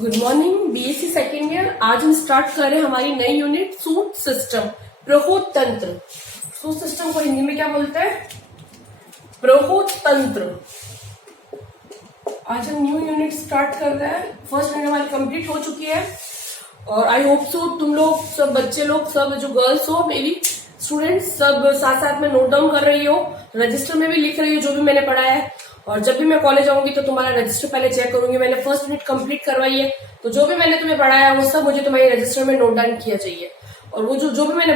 Good morning BSc second year. आज हम start कर रहे हैं हमारी नई यूनिट सूट सिस्टम प्रहोतंत्र। सूट सिस्टम को हिंदी में क्या बोलते हैं? प्रहोतंत्र। आज हम न्यू यूनिट स्टार्ट कर रहे हैं। फर्स्ट यूनिट हमारी कंप्लीट हो चुकी है और आई होप सो तुम लोग सब बच्चे लोग सब जो गर्ल्स हो मेरी स्टूडेंट्स सब साथ साथ में नोट डाउन कर रही हो, रजिस्टर में भी लिख रही हो जो भी मैंने पढ़ा है। और जब भी मैं कॉलेज आऊंगी तो तुम्हारा रजिस्टर पहले चेक करूंगी। मैंने फर्स्ट यूनिट कंप्लीट करवाई है तो जो भी मैंने तुम्हें पढ़ाया वो सब मुझे तुम्हारे रजिस्टर में नोट डाउन किया चाहिए। और वो जो भी मैंने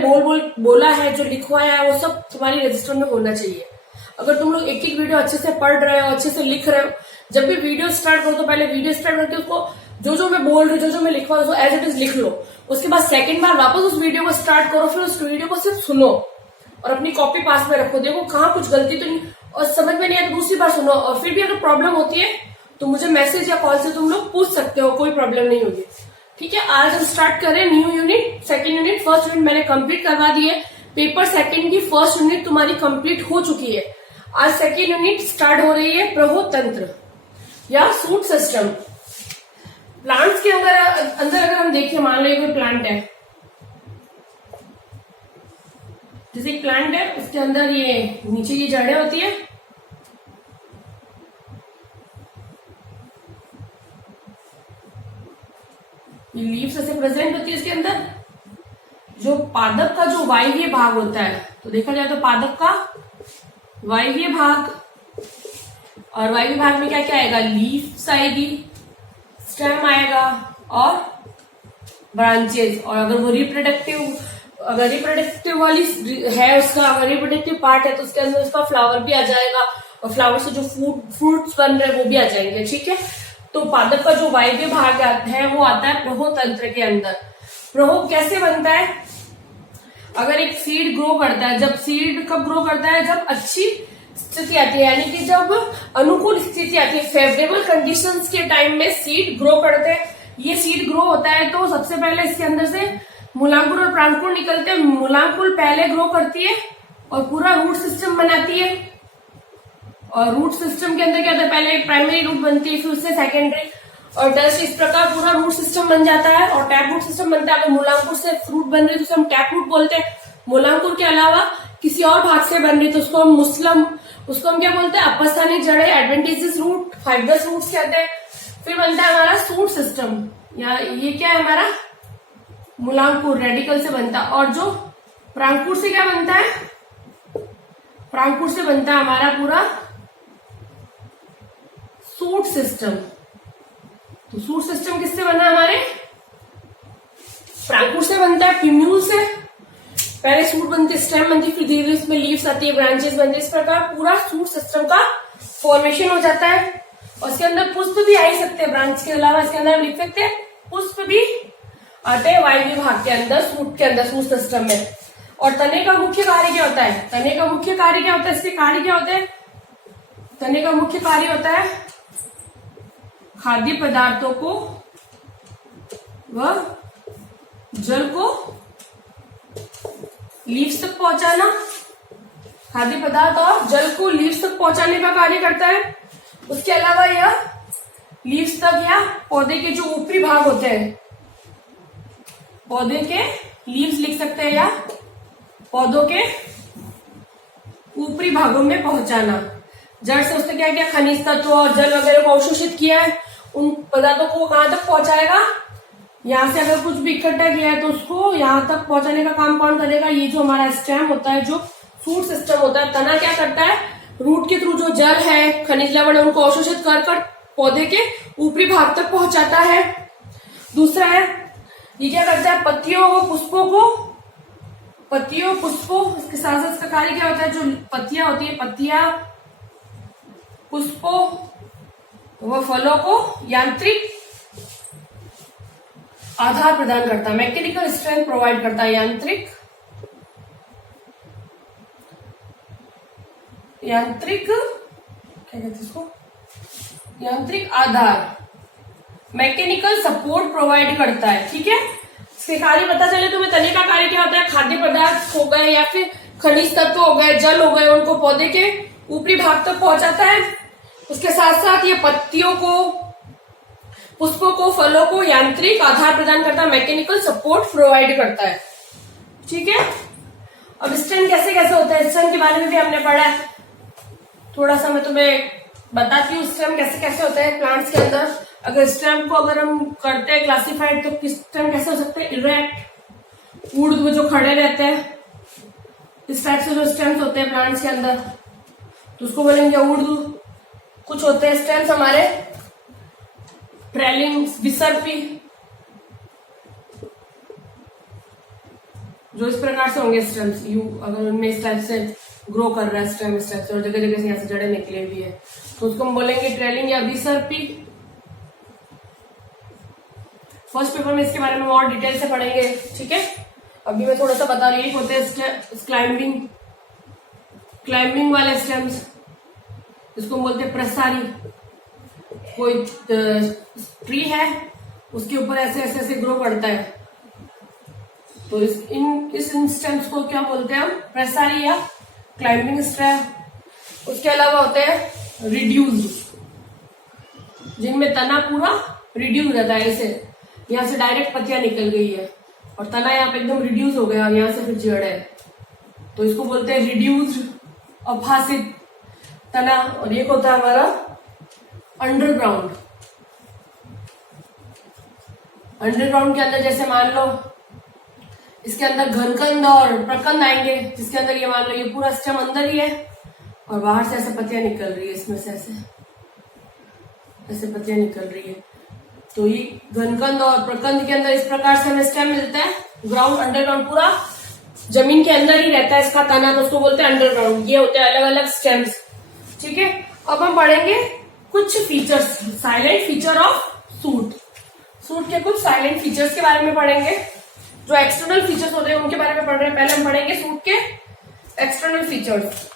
बोला है, जो लिखवाया है, वो सब तुम्हारी रजिस्टर में होना चाहिए। अगर तुम लोग एक एक वीडियो अच्छे से पढ़ रहे हो, अच्छे से लिख रहे हो, जब भी वीडियो स्टार्ट करो तो पहले वीडियो स्टार्ट करके उसको जो मैं बोल रही हूँ, जो मैं लिखवा रही हूँ एज इट इज लिख लो। उसके बाद सेकंड बार वापस उस वीडियो को स्टार्ट करो, फिर उस वीडियो को सिर्फ सुनो और अपनी कॉपी पास में रखो। देखो कहाँ कुछ गलती तो नहीं, और समझ में नहीं आया तो दूसरी बार सुनो। और फिर भी अगर प्रॉब्लम होती है तो मुझे मैसेज या कॉल से तुम लोग पूछ सकते हो, कोई प्रॉब्लम नहीं होगी। ठीक है, आज हम स्टार्ट करें new unit second unit. First unit मैंने कंप्लीट करवा दी है। पेपर सेकंड की फर्स्ट यूनिट तुम्हारी कंप्लीट हो चुकी है। आज सेकंड यूनिट स्टार्ट हो रही है प्रहोतंत्र या सूट सिस्टम। प्लांट्स के अंदर अगर हम देखिए, मान लो कोई प्लांट है, जैसे एक प्लांट है, उसके अंदर ये नीचे की जड़ें होती है, ये लीव्स ऐसे प्रेजेंट होती है इसके अंदर। जो पादप का जो वायवीय भाग होता है, तो देखा जाए तो पादप का वायवीय भाग, और वायवीय भाग में क्या क्या आएगा? लीव्स आएगी, स्टेम आएगा और ब्रांचेस। और अगर वो रिप्रोडक्टिव वाली है, उसका अगर रिप्रोडक्टिव पार्ट है तो उसके अंदर उसका फ्लावर भी आ जाएगा और फ्लावर से जो फ्रूट्स बन रहे हैं वो भी आ जाएंगे। ठीक है, तो पादप का जो वायव्य भाग है वो आता है प्रहोतंत्र के अंदर। प्रहो कैसे बनता है? अगर एक सीड ग्रो करता है, जब सीड कब ग्रो करता है? जब अच्छी स्थिति आती है, यानी कि जब अनुकूल स्थिति आती है, फेवरेबल कंडीशंस के टाइम में सीड ग्रो करते हैं। ये सीड ग्रो होता है तो सबसे पहले इसके अंदर से मूलांकुर और प्रांकुर निकलते हैं। मूलांकुर पहले ग्रो करती है और पूरा रूट सिस्टम बनाती है। और रूट सिस्टम के अंदर क्या होता है? पहले एक प्राइमरी रूट बनती है, फिर उससे सेकेंडरी और टर्शियरी, इस प्रकार पूरा रूट सिस्टम बन जाता है और टैप रूट सिस्टम बनता है। अगर मूलांकुर से फ्रूट बन रही है तो हम टैप रूट बोलते हैं। मूलांकुर के अलावा किसी और भाग से बन रही तो उसको हम उसको हम क्या बोलते हैं? अपस्थानिक जड़ें, एडवेंटिशियस रूट, फाइब्रस रूट्स कहते हैं। फिर बनता है हमारा सूट सिस्टम, या ये क्या है हमारा? मूलांकुर रेडिकल से बनता है। और जो प्रांकुर से क्या बनता है? प्रांकुर से बनता है हमारा पूरा सूट सिस्टम। तो सूट सिस्टम किससे बना हमारे? प्रांकुर से बनता है, प्यूम्यूल से। पहले सूट बनती है, स्टेम बनती है, फिर धीरे धीरे इसमें लीव्स आती है, ब्रांचेस बनती है। इस प्रकार पूरा सूट सिस्टम का फॉर्मेशन हो जाता है। और इसके अंदर पुष्प भी आ ही सकते हैं, ब्रांच के अलावा इसके अंदर हम लिख सकते हैं पुष्प भी आते हैं वायवीय भाग के अंदर, सूट के अंदर, सूट सिस्टम में। और तने का मुख्य कार्य क्या होता है? तने का मुख्य कार्य क्या होता है? इसके कार्य क्या होते हैं? तने का मुख्य कार्य होता है खाद्य पदार्थों को व जल को लीव्स तक पहुंचाना। खाद्य पदार्थ और जल को लीव्स तक पहुंचाने का कार्य करता है। उसके अलावा यह लीव्स तक या पौधे के जो ऊपरी भाग होते हैं, पौधे के लीव्स लिख सकते हैं, या पौधों के ऊपरी भागों में पहुंचाना। जड़ से उसने क्या किया? खनिज तत्व और जल वगैरह को अवशोषित किया है। उन पदार्थों को कहां तक पहुंचाएगा? यहाँ से अगर कुछ भी इकट्ठा किया है तो उसको यहाँ तक पहुंचाने का काम कौन करेगा? ये जो हमारा स्टेम होता है, जो सूट सिस्टम होता है। तना क्या करता है? रूट के थ्रू जो जल है, खनिज लवण है, उनको अवशोषित कर पौधे के ऊपरी भाग तक पहुंचाता है। दूसरा है, ये क्या करता है? पत्तियों व पुष्पों इसके साथ साथ इसका कार्य क्या होता है? जो पत्तियां होती है, पत्तियां, पुष्पों व फलों को यांत्रिक आधार प्रदान करता है, मैकेनिकल स्ट्रेंथ प्रोवाइड करता है। यांत्रिक क्या कहते हैं इसको? यांत्रिक आधार, मैकेनिकल सपोर्ट प्रोवाइड करता है। ठीक है, इसके कार्य पता चले तुम्हें। तने का कार्य क्या होता है? खाद्य पदार्थ हो गए या फिर खनिज तत्व हो गए, जल हो गए, उनको पौधे के ऊपरी भाग तक पहुंचाता है। उसके साथ साथ ये पत्तियों को, पुष्पों को, फलों को यांत्रिक आधार प्रदान करता है, मैकेनिकल सपोर्ट प्रोवाइड करता है। ठीक है, अब स्टेम कैसे कैसे होता है, स्टेम के बारे में भी हमने पढ़ा है। थोड़ा सा मैं तुम्हें बताती हूँ स्टेम कैसे कैसे होता है प्लांट्स के अंदर। अगर स्टेम को अगर हम करते हैं क्लासिफाइड, तो स्टेम कैसे हो सकते हैं, इरेक्ट, ऊर्ध्व जो खड़े रहते हैं, इस टाइप से जो स्टेम्स होते हैं प्लांट्स के अंदर, तो उसको बोलेंगे ऊर्ध्व। कुछ होते हैं स्टेम्स हमारे ट्रेलिंग, विसर्पी, जो इस प्रकार से होंगे स्टेम्स। यू अगर उनमें इस टाइप से ग्रो कर रहा है स्टेम, इस टाइप से, और जगह जगह से यहाँ से जड़ें निकली हुई है, तो उसको हम बोलेंगे ट्रेलिंग या विसर्पी। फर्स्ट पेपर में इसके बारे में और डिटेल से पढ़ेंगे। ठीक है, अभी मैं थोड़ा सा बता रही हूँ। होते हैं क्लाइंबिंग वाले स्टेम्स, इसको हम बोलते हैं प्रसारी। कोई ट्री है, उसके ऊपर ऐसे ऐसे ऐसे ग्रो करता है, तो इस स्टेम्स को क्या बोलते हैं हम, प्रसारी या क्लाइंबिंग स्टेम। उसके अलावा होते हैं रिड्यूस्ड, जिनमें तना पूरा रिड्यूस रहता है, ऐसे यहाँ से डायरेक्ट पत्तियां निकल गई है और तना यहाँ पे एकदम रिड्यूस हो गया और यहाँ से फिर जड़ है, तो इसको बोलते हैं रिड्यूस्ड अफासित तना। और एक होता है हमारा अंडरग्राउंड। अंडरग्राउंड के अंदर जैसे मान लो इसके अंदर घनकंद और प्रकंद आएंगे, जिसके अंदर ये मान लो ये पूरा स्टेम अंदर ही है और बाहर से ऐसे पत्तियां निकल रही है, इसमें से ऐसे ऐसे पत्तियां निकल रही है। तो ये घनकंद और प्रकंद के अंदर इस प्रकार से हमें स्टेम मिलता है। ग्राउंड, अंडरग्राउंड पूरा जमीन के अंदर ही रहता है इसका तना, तो उसको बोलते हैं अंडरग्राउंड। ये होते हैं अलग अलग स्टेम्स। ठीक है, अब हम पढ़ेंगे कुछ features, silent feature of suit. Suit के कुछ साइलेंट फीचर्स के बारे में पढ़ेंगे। जो एक्सटर्नल फीचर्स होते हैं उनके बारे में पढ़ रहे हैं। पहले हम पढ़ेंगे सूट के external features.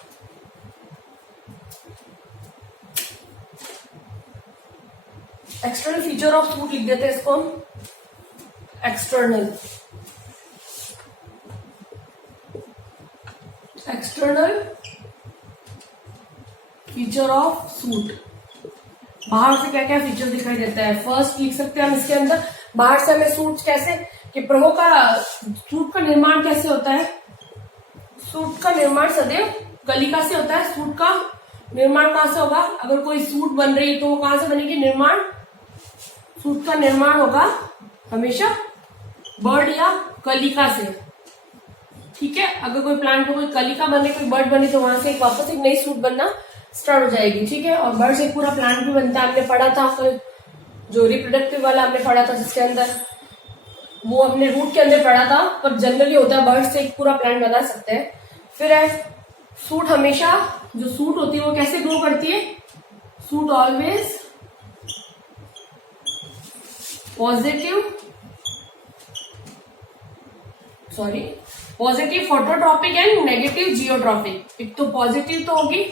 External feature of suit लिख देते हैं इसको हम, एक्सटर्नल फीचर ऑफ सूट। बाहर से क्या क्या फीचर दिखाई देता है, फर्स्ट लिख सकते हैं हम इसके अंदर। बाहर से हमें सूट कैसे कि प्रभु का सूट का निर्माण कैसे होता है। सूट का निर्माण सदैव कलिका से होता है। सूट का निर्माण कहां से होगा, अगर कोई सूट बन रही है तो वो कहां से बनेगी, निर्माण, सूट का निर्माण होगा हमेशा बर्ड या कलिका से। ठीक है, अगर कोई प्लांट में कोई कलिका बने, कोई बर्ड बने, तो वहां से वापस एक नई सूट बनना स्टार्ट हो जाएगी। ठीक है, और बर्ड से पूरा प्लांट भी बनता है। हमने पढ़ा था जो रिप्रोडक्टिव वाला हमने पढ़ा था, जिसके अंदर वो हमने रूट के अंदर पढ़ा था, पर जनरली होता है बर्ड से एक पूरा प्लांट बना सकते हैं। फिर है सूट, हमेशा जो सूट होती है वो कैसे ग्रो करती है, suit always positive phototropic and negative geotropic. एक तो पॉजिटिव तो होगी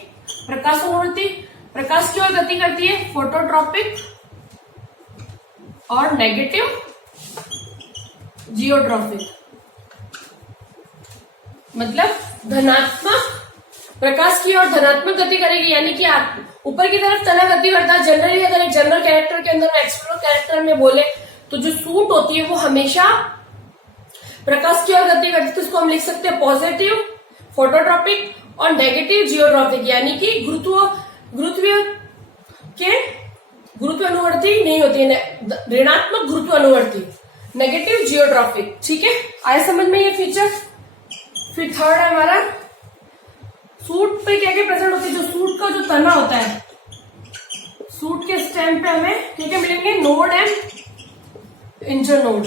प्रकाश अनुवर्ती, प्रकाश की ओर गति करती है, फोटोट्रॉपिक, और नेगेटिव जियोट्रॉपिक, मतलब धनात्मक, प्रकाश की ओर धनात्मक गति करेगी, यानी कि आप ऊपर की तरफ तना गति करता है। जनरली अगर एक जनरल कैरेक्टर के अंदर एक्सटर्नल कैरेक्टर में बोले तो जो सूट होती है वो हमेशा प्रकाश की ओर गति करती है, तो उसको हम लिख सकते हैं पॉजिटिव फोटोट्रॉपिक और नेगेटिव जियोट्रॉपिक, यानी कि गुरुत्व अनुवर्ती नहीं होती है, ऋणात्मक गुरुत्व अनुवर्ती, नेगेटिव जियोट्रॉपिक। ठीक है, आए समझ में ये फीचर। फिर थर्ड है हमारा सूट पे क्या क्या प्रेजेंट होती है, जो सूट का जो तना होता है, सूट के स्टेम पे हमें क्या क्या मिलेंगे, नोड एंड इंटरनोड।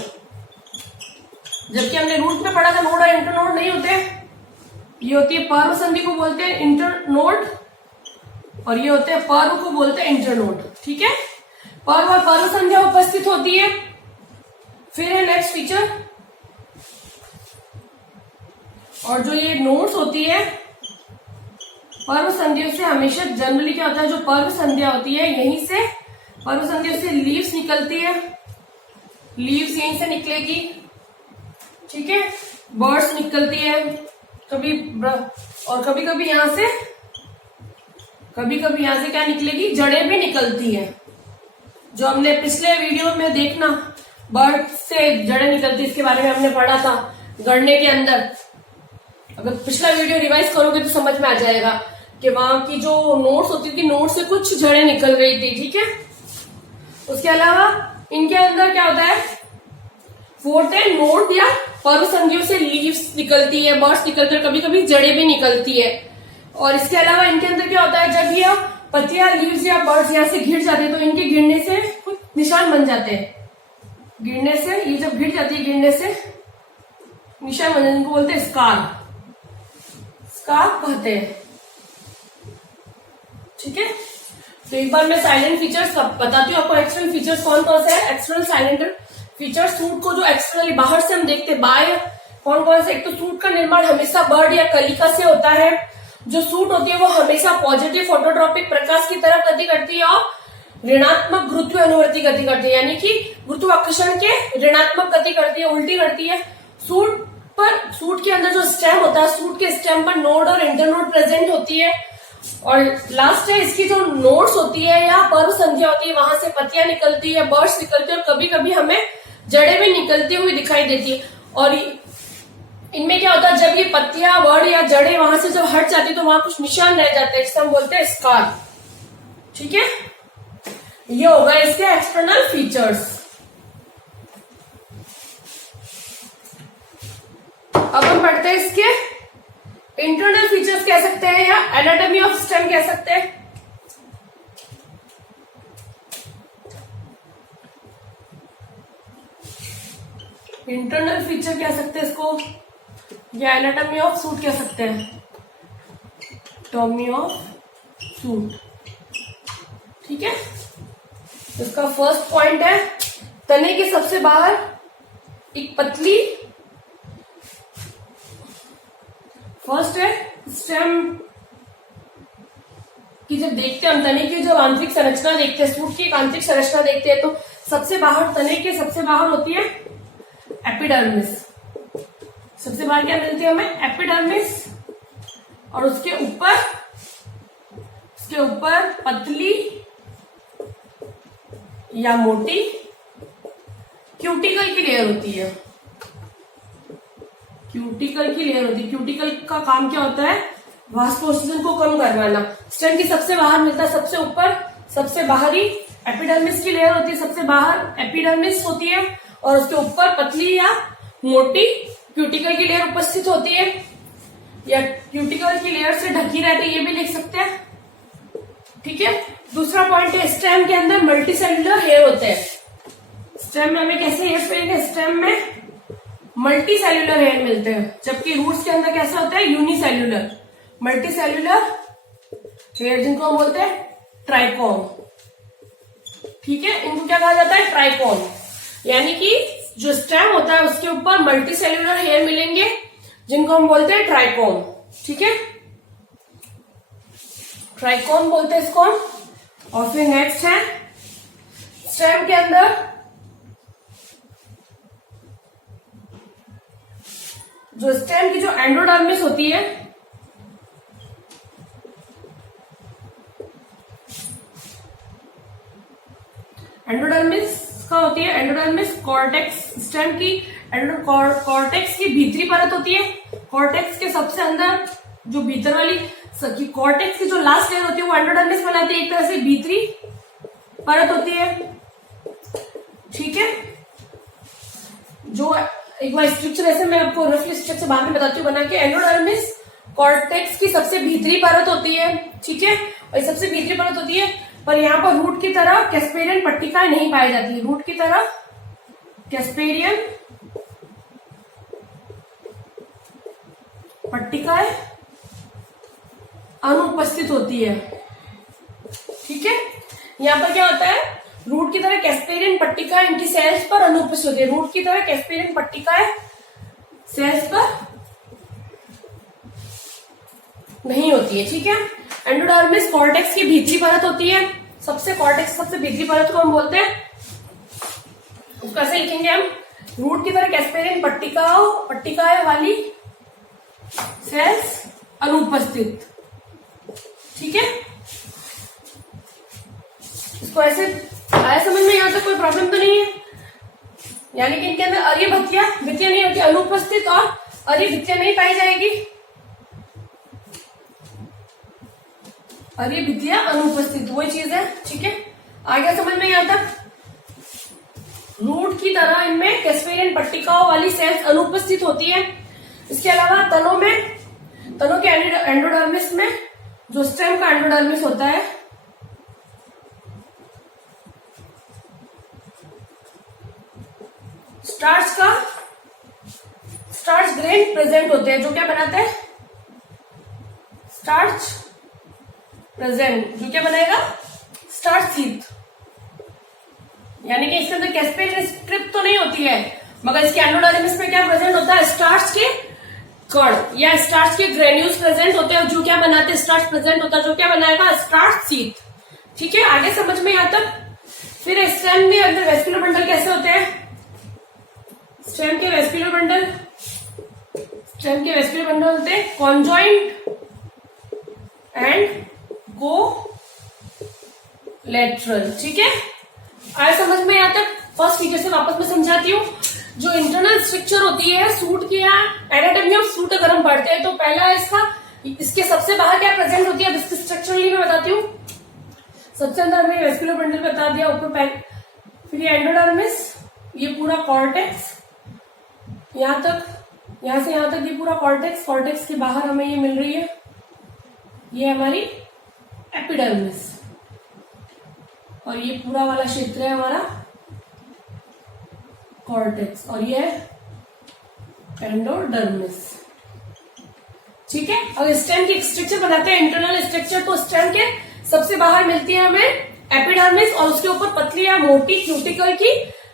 जबकि हमने रूट में पढ़ा था नोड और इंटरनोड नहीं होते, ये होती है पर्व संधि को बोलते हैं इंटरनोड, और ये होते हैं पर्व को बोलते हैं इंटरनोड। ठीक है, पर्व और पर्व संध्या उपस्थित होती है। फिर है नेक्स्ट फीचर, और जो ये नोड्स होती है पर्व संधियों से हमेशा जनरली क्या होता है, जो पर्व संध्या होती है यहीं से, पर्व संधियों से लीव्स निकलती है, लीव्स यहीं से निकलेगी। ठीक है, बर्ड्स निकलती है कभी, और कभी कभी यहां से क्या निकलेगी, जड़ें भी निकलती है। जो हमने पिछले वीडियो में देखना बर्ड से जड़ें निकलती, इसके बारे में हमने पढ़ा था गढ़ने के अंदर। अगर पिछला वीडियो रिवाइज करोगे तो समझ में आ जाएगा कि वहां की जो नोट्स होती थी, नोट से कुछ जड़ें निकल रही थी। ठीक है, उसके अलावा इनके अंदर क्या होता है, फोर्थ है नोड या पर्व संधियों से लीव्स निकलती है, बर्ड्स निकलते हैं, कभी कभी जड़ें भी निकलती है। और इसके अलावा इनके अंदर क्या होता है, जब ये पत्तियां लीव्स या बर्ड्स यहाँ से घिर जाते हैं तो इनके गिरने से कुछ निशान बन जाते हैं। गिरने से, ये जब गिर जाती है गिरने से निशान बन जाते हैं, इनको बोलते हैं स्कार, स्कार कहते हैं। ठीक है, तो एक बार मैं साइलेंट फीचर्स बताती हूँ आपको। एक्सटर्नल फीचर्स कौन कौन से है, एक्सटर्नल साइलेंट फीचर्स सूट को जो एक्सटर्नली बाहर से हम देखते हैं, बाय कौन कौन से। एक तो सूट का निर्माण हमेशा बर्ड या कलिका से होता है। जो सूट होती है वो हमेशा पॉजिटिव फोटोट्रॉपिक प्रकाश की तरफ गति करती है और ऋणात्मक गुरुत्व अनुवर्ती गति करती है, यानी कि गुरुत्वाकर्षण के ऋणात्मक गति करती है, उल्टी करती है। सूट के अंदर जो स्टेम होता है, सूट के स्टेम पर नोड और इंटरनोड प्रेजेंट होती है। और लास्ट है इसकी जो नोड्स होती है या पर्व संध्या होती है, वहां से पत्तियां निकलती है, बर्ड्स निकलते हैं और कभी कभी हमें जड़ें भी निकलती हुई दिखाई देती है। और इनमें क्या होता है, जब ये पत्तियां, बर्ड या जड़ें वहां से जब हट जाती है तो वहां कुछ निशान रह जाते हैं, जिसे हम बोलते हैं स्कार। ठीक है, ये होगा इसके एक्सटर्नल फीचर्स। अब हम पढ़ते हैं इसके इंटरनल फीचर्स कह सकते हैं या एनाटॉमी ऑफ स्टेम कह सकते हैं। इंटरनल फीचर कह सकते हैं इसको, या एनाटॉमी ऑफ सूट कह सकते हैं, एनाटॉमी ऑफ सूट। ठीक है, इसका फर्स्ट पॉइंट है तने के सबसे बाहर एक पतली, फर्स्ट है स्टेम की जब देखते हैं हम, तने की जो आंतरिक संरचना देखते हैं, सूट की एक आंतरिक संरचना देखते हैं, तो सबसे बाहर, तने के सबसे बाहर होती है एपिडर्मिस। सबसे बाहर क्या मिलती है हमें, एपिडर्मिस। और उसके ऊपर पतली या मोटी क्यूटिकल की लेयर होती है। क्यूटिकल की लेयर होती है। क्यूटिकल का काम क्या होता है, वास्पोसिजन को कम करवाना। स्टेम की सबसे बाहर मिलता है, सबसे ऊपर, सबसे बाहरी एपिडर्मिस की लेयर होती है, सबसे बाहर एपिडर्मिस होती है और उसके ऊपर पतली या मोटी क्यूटिकल की लेयर उपस्थित होती है, या क्यूटिकल की लेयर से ढकी रहती है, ये भी लिख सकते हैं। ठीक है, दूसरा पॉइंट है स्टेम के अंदर मल्टी सेल्यूलर हेयर होते हैं। स्टेम में हमें कैसे हेयर मिलेंगे, स्टेम में मल्टी सेल्यूलर हेयर मिलते हैं, जबकि रूट्स के अंदर कैसा होता है, यूनिसेल्यूलर। मल्टी सेल्यूलर हेयर जिनको हम बोलते हैं ट्राइकोम। ठीक है, इनको क्या कहा जाता है, ट्राइकोम। यानी कि जो स्टेम होता है उसके ऊपर मल्टी सेल्यूलर हेयर मिलेंगे जिनको हम बोलते हैं ट्राइकोम। ठीक है, ट्राइकोम बोलते हैं इसको। और फिर नेक्स्ट है स्टेम के अंदर जो स्टेम की जो एंडोडर्मिस होती है, एंडोडर्मिस का होती है, एंडोडर्मिस कॉर्टेक्स, स्टेम की कॉर्टेक्स की भीतरी परत होती है। कॉर्टेक्स के सबसे अंदर जो भीतर वाली कॉर्टेक्स की जो लास्ट लेयर होती है वो एंडोडर्मिस बनाती है, एक तरह से भीतरी परत होती है। ठीक है, जो एक बार स्ट्रक्चर ऐसे मैं आपको रफली स्ट्रक्चर बाद में बताती हूँ बना के। एंडोडर्मिस कॉर्टेक्स की सबसे भीतरी परत होती है। ठीक है, और सबसे भीतरी परत होती है, पर यहाँ पर रूट की तरह कैस्पेरियन पट्टिकाएं नहीं पाई जाती। रूट की तरह कैस्पेरियन पट्टिकाएं अनुपस्थित होती है। ठीक है, यहाँ पर क्या होता है, रूट की तरह कैस्पेरियन पट्टिकाएं इनकी सेल्स पर अनुपस्थित होती है। रूट की तरह कैस्पेरियन पट्टिकाएं सेल्स पर नहीं होती है। ठीक है, एंडोडर्मिस कॉर्टेक्स की भीतरी परत होती है। कॉर्टेक्स सबसे भीतरी परत को हम बोलते हैं, उसको ऐसे लिखेंगे हम, रूट की तरह कैस्पेरियन पट्टिकाएं वाली सेल्स अनुपस्थित। ठीक है, इसको ऐसे आया समझ में? यहाँ तक कोई प्रॉब्लम तो नहीं है? यानी कि इनके अंदर अर्य वित्तीय नहीं होती, अनुपस्थित और अर्य वित्तीय नहीं पाई जाएगी, अर्य वित्तीय अनुपस्थित वही चीज है। ठीक है, आ गया समझ में यहाँ तक? रूट की तरह इनमें कैस्पेरियन पट्टिकाओं वाली सेल्स अनुपस्थित होती है। इसके अलावा तनों के एंडोडर्मिस में जो स्टेम का एंडोडर्मिस होता है, स्टार्च ग्रेन प्रेजेंट होते हैं, जो क्या बनाते हैं? स्टार्च प्रेजेंट, जो क्या बनाएगा? Starch sheet. यानी कि इसके अंदर कैस्पेरियन स्ट्रिप तो नहीं होती है, मगर इसके एंडोडर्मिस में क्या प्रेजेंट होता है? स्टार्च के कण या स्टार्च के ग्रेन्यूल्स प्रेजेंट होते हैं, जो क्या बनाते हैं? स्टार्च प्रेजेंट होता है, जो क्या बनाएगा? Starch sheet. ठीक है, आगे समझ में यहाँ तक? फिर स्टेम में अंदर वेस्कुलर बंडल कैसे होते हैं? स्टेम के वेस्कुलर बंडल होते हैं कॉन्जॉइंट एंड कोलेटरल। ठीक है, आया समझ में यहाँ तक? फर्स्ट फीचर से वापस में समझाती हूँ। जो इंटरनल स्ट्रक्चर होती है सूट की या एनाटॉमी ऑफ सूट अगर हम पढ़ते हैं तो पहला इसके सबसे बाहर क्या प्रेजेंट होती है, इसके स्ट्रक्चरली मैं बताती हूँ। सबसे अंदर हमने वेस्कुलर बंडल बता दिया, ऊपर फिर ये एंडोडर्मिस, ये पूरा कॉर्टेक्स, यहाँ से यहाँ तक ये पूरा कॉर्टेक्स के बाहर हमें ये मिल रही है, ये हमारी एपिडर्मिस, और ये पूरा वाला क्षेत्र है हमारा कॉर्टेक्स, और ये है एंडोडर्मिस। ठीक है, और स्टेम की स्ट्रक्चर बनाते हैं इंटरनल स्ट्रक्चर, तो स्टेम के सबसे बाहर मिलती है हमें एपिडर्मिस, और उसके ऊपर पतली या मोटी क्यूटिकल की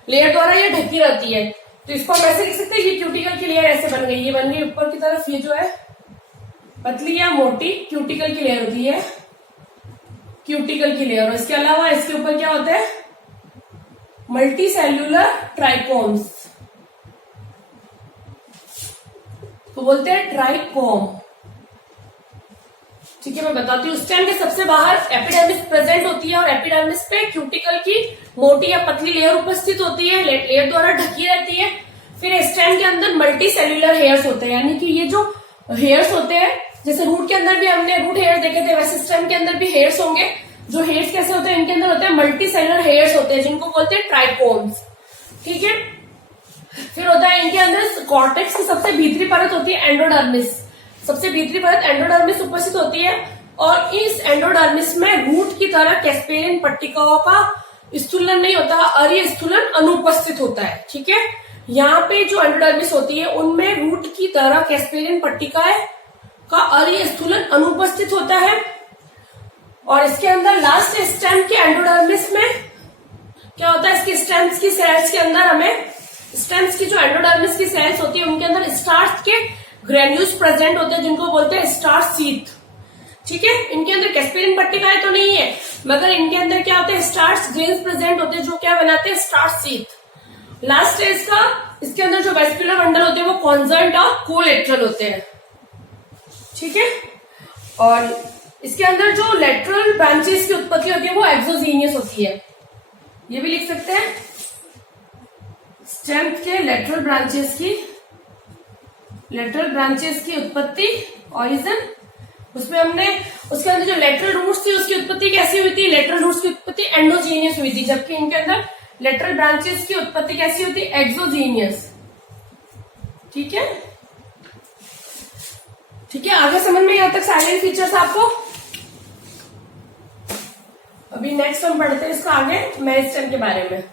लेयर द्वारा ये ढकी रहती है। तो इसको हम ऐसे लिख सकते हैं, ये क्यूटिकल की लेयर ऐसे बन गई, ये बन गई ऊपर की तरफ, ये जो है पतली या मोटी क्यूटिकल की लेयर होती है, क्यूटिकल की लेयर। और इसके अलावा इसके ऊपर क्या होता है? मल्टी सेल्यूलर ट्राइकोम्स, तो बोलते हैं ट्राइकोम। ठीक है, मैं बताती हूँ। स्टेम के सबसे बाहर एपिडर्मिस प्रेजेंट होती है, और एपिडर्मिस पे क्यूटिकल की मोटी या पतली लेयर उपस्थित होती है, लेयर द्वारा ढकी रहती है। फिर स्टेम के अंदर मल्टी सेल्यूलर हेयर्स होते हैं, यानी कि ये जो हेयर्स होते हैं, जैसे रूट के अंदर भी हमने रूट हेयर देखे थे, वैसे स्टेम के अंदर भी हेयर्स होंगे। जो हेयर्स कैसे होते हैं? इनके अंदर होते हैं मल्टी सेल्यूलर हेयर्स होते हैं, जिनको बोलते हैं ट्राइकोम्स। ठीक है, फिर होता है इनके अंदर कॉर्टेक्स की सबसे भीतरी परत होती है एंडोडर्मिस, सबसे भीतरी परत एंडोडर्मिस उपस्थित होती है, और इस एंडोडर्मिस में रूट की तरह कैस्पेरियन पट्टिकाओं का स्थूलन नहीं होता, अर्य स्थूलन अनुपस्थित होता है। ठीक है, यहाँ पे जो एंडोडर्मिस होती है उनमें रूट की तरह कैस्पेरियन पट्टिकाएं का अर्य स्थूलन अनुपस्थित होता है। और इसके अंदर लास्ट स्टेम के एंडोडर्मिस में क्या होता है? इसके स्टेम्स की सेल्स के अंदर हमें स्टेम्स की जो एंडोडर्मिस की सेल्स होती है उनके अंदर स्टार्च के ग्रेन्यूल्स प्रेजेंट होते हैं, जिनको बोलते हैं स्टार्च शीथ। ठीक है, इनके अंदर कैस्पेरियन पट्टिकाएं तो नहीं है, मगर इनके अंदर क्या होते हैं? स्टार्च ग्रेन्स प्रेजेंट होते हैं, जो क्या बनाते हैं? Starch sheath. लास्ट स्टेज का इसके अंदर जो वेस्कुलर बंडल होते हैं वो कॉन्जॉइंट और कोलेटरल होते हैं। ठीक है, और इसके अंदर जो लेटरल ब्रांचेस की उत्पत्ति होती है वो एक्सोजीनियस होती है, ये भी लिख सकते हैं। स्टेम के लेटरल ब्रांचेस की उत्पत्ति ऑरिजिन, उसमें हमने उसके अंदर जो लेटरल रूट्स थी उसकी उत्पत्ति कैसी हुई थी? लेटरल रूट्स की उत्पत्ति एंडोजीनियस हुई थी, जबकि इनके अंदर लेटरल ब्रांचेस की उत्पत्ति कैसी होती है? एक्सोजीनियस। ठीक है, ठीक है, आगे समझ में यहाँ तक साइलेंट फीचर्स आपको। अभी नेक्स्ट हम पढ़ते हैं इसका आगे मेरिस्टेम के बारे में।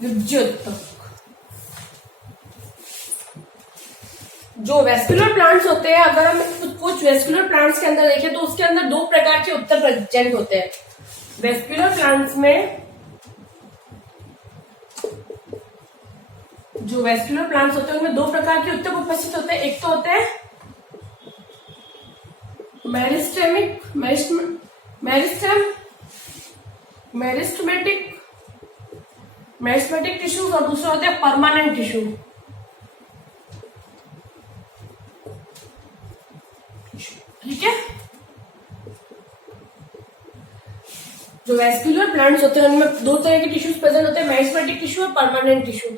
विद्युत, जो वेस्कुलर प्लांट्स होते हैं, अगर हम कुछ वेस्कुलर प्लांट्स के अंदर देखें तो उसके अंदर दो प्रकार के उत्तर प्रेजेंट होते हैं। वेस्कुलर प्लांट्स में जो वेस्कुलर प्लांट्स होते हैं उनमें दो प्रकार के उत्तक उपस्थित होते हैं। एक तो होते हैं मेरिस्टेमेटिक टिश्यूज, और दूसरा होता है परमानेंट टिश्यू। ठीक है, जो वैस्कुलर प्लांट्स होते हैं उनमें दो तरह के टिश्यूज प्रेजेंट होते हैं, मेरिस्टेमेटिक टिश्यू और परमानेंट टिश्यू।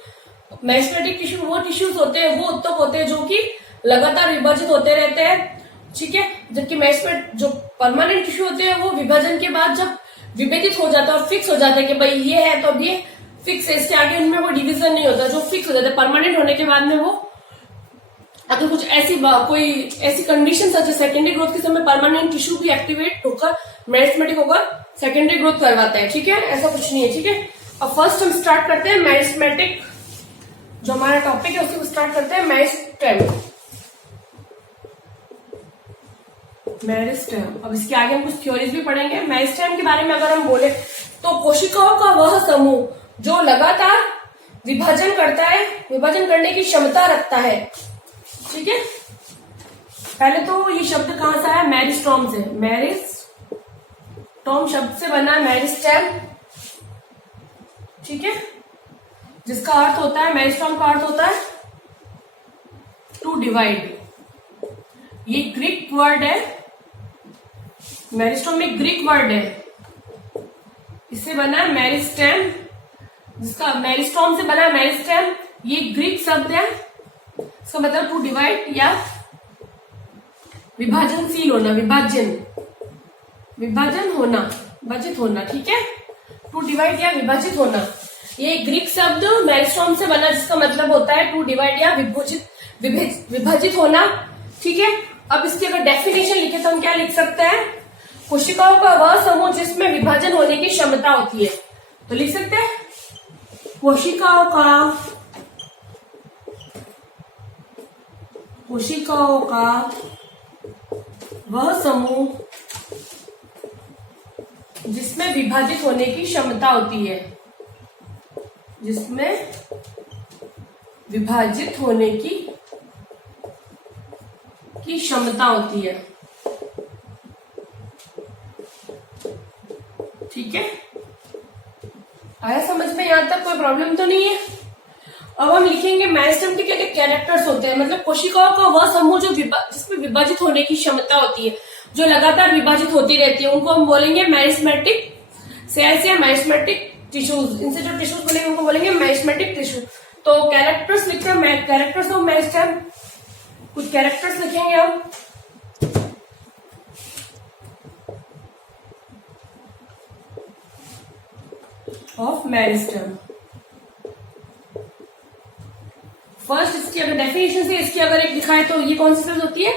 मेरिस्टेमेटिक टिश्यू वो टिश्यूज होते हैं, वो उत्तक होते हैं जो कि लगातार विभाजित होते रहते हैं, ठीक है। जबकि मेरिस्टेमेटिक जो परमानेंट टिश्यू होते हैं वो विभाजन के बाद जब विभेदित हो जाता है और फिक्स हो जाता है कि भाई ये है तो अब ये फिक्स है, इसके आगे उनमें वो डिवीजन नहीं होता, जो फिक्स हो जाता है। परमानेंट होने के बाद में वो अगर कुछ कोई ऐसी कंडीशन सच सेकेंडरी ग्रोथ के समय परमानेंट टिश्यू भी एक्टिवेट होकर मेरिस्टेमेटिक होकर सेकेंडरी ग्रोथ करवाता है, ठीक है। ऐसा कुछ नहीं है, ठीक है। अब फर्स्ट हम स्टार्ट करते हैं मेरिस्टेमेटिक, जो हमारा टॉपिक है उसको स्टार्ट करते हैं मेरिस्टेम। मेरिस्टेम, अब इसके आगे हम कुछ थ्योरीज भी पढ़ेंगे। मेरिस्टेम के बारे में अगर हम बोले तो कोशिकाओं का वह समूह जो लगातार विभाजन करता है, विभाजन करने की क्षमता रखता है, ठीक है। पहले तो ये शब्द कहां से आया, मेरिस्टॉम से। मेरिस्टॉम शब्द से बना है मेरिस्टेम, ठीक है, जिसका अर्थ होता है, मेरिस्टॉम का अर्थ होता है टू डिवाइड। ये ग्रीक वर्ड है, मेरिस्टॉम एक ग्रीक वर्ड है, इससे बना है मेरिस्टेम, जिसका मेरिस्टॉम से बना है मेरिस्टेम। ये ग्रीक शब्द है, इसका मतलब टू डिवाइड या विभाजनशील होना, विभाजन होना, विभाजित होना, ठीक है। टू डिवाइड या विभाजित होना, ये ग्रीक शब्द मेरिस्टॉम से बना, जिसका मतलब होता है टू डिवाइड या विभाजित होना, ठीक है। अब इसकी अगर डेफिनेशन लिखे तो हम क्या लिख सकते हैं, कोशिकाओं का वह समूह जिसमें विभाजन होने की क्षमता होती है। तो लिख सकते हैं कोशिकाओं का वह समूह जिसमें विभाजित होने की क्षमता होती है, जिसमें विभाजित होने की क्षमता होती है, ठीक है। आया समझ में, यहां तक कोई प्रॉब्लम तो नहीं है। अब हम लिखेंगे मेरिस्टेम के क्या क्या कैरेक्टर्स होते हैं, मतलब कोशिकाओं का वह समूह जो जिसमें विभाजित होने की क्षमता होती है, जो लगातार विभाजित होती रहती है, उनको हम बोलेंगे मेरिस्टेमेटिक सेल्स या मेरिस्टेमेटिक टिश्यूज। इनसे जो टिश्यूज बोलेंगे उनको बोलेंगे मेरिस्टेमेटिक टिश्यू। तो कैरेक्टर्स लिखते हैं, कैरेक्टर्स ऑफ मेरिस्टेम, कुछ कैरेक्टर्स लिखेंगे हम। ऑफ मेरिस्टेम, फर्स्ट इसकी अगर डेफिनेशन से इसकी अगर एक दिखाए तो ये कौन सी चीज होती है,